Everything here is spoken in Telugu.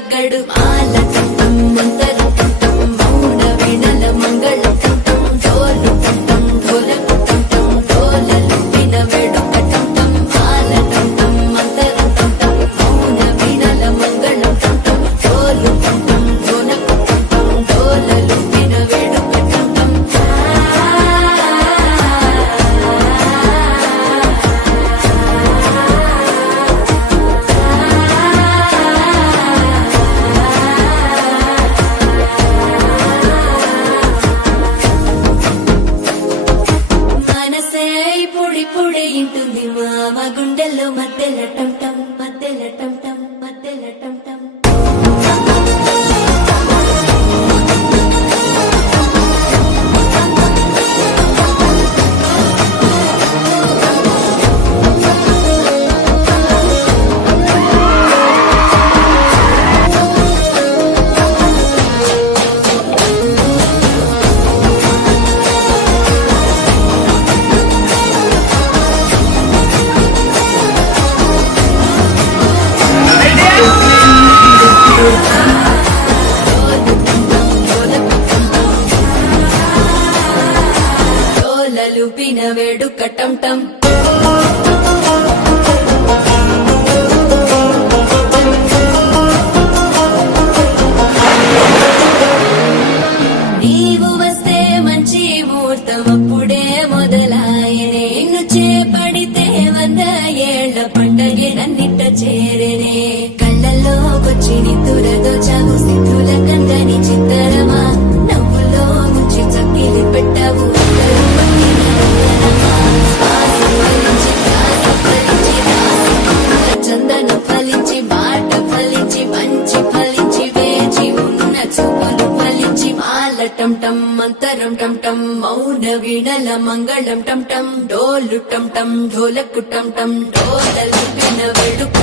తగ్గడు మాల టం మంతర టం మౌన వీణల మంగళ టం డోలు టం ఢోలకు టం డోలలు విన వేడుక టం మాల టం మంతర టం మౌన వీణల మంగళ టం డోలు టం ఢోలకు టం డోలలు విన వేడుక టం మనసే పొడి పొడి ఇంటుంది మామ గుండెల్లో మధ్యల టం టం మధ్యల టం టం మధ్యల టం టం డోలలు పిన వేడుక టం టం నీవు వస్తే మంచి ముహూర్తం అప్పుడే మొదలాయనే నిన్ను చేపడితే 100 ఏళ్ల పండగే నన్నిట్ట చేరనే కళ్ళల్లోకొచ్చి నిద్దురదోచావు సిద్ధుల కందని చిత్తరమా నవ్వులో ముంచి చక్కిలి పెట్టావు అందరూ పట్టిన రంగనమా. శ్వాస ఫలించి ధ్యాస ఫలించి రాసి చందనం ఫలించి మాట ఫలించి మంచి ఫలించి వేచి ఉన్న చూపులు ఫలించి మాల టం టం మంతరం టం టం మౌన వీణల మంగళం టం టం డోలు టం టం ఢోలకు టం టం డోలలు విన వేడుక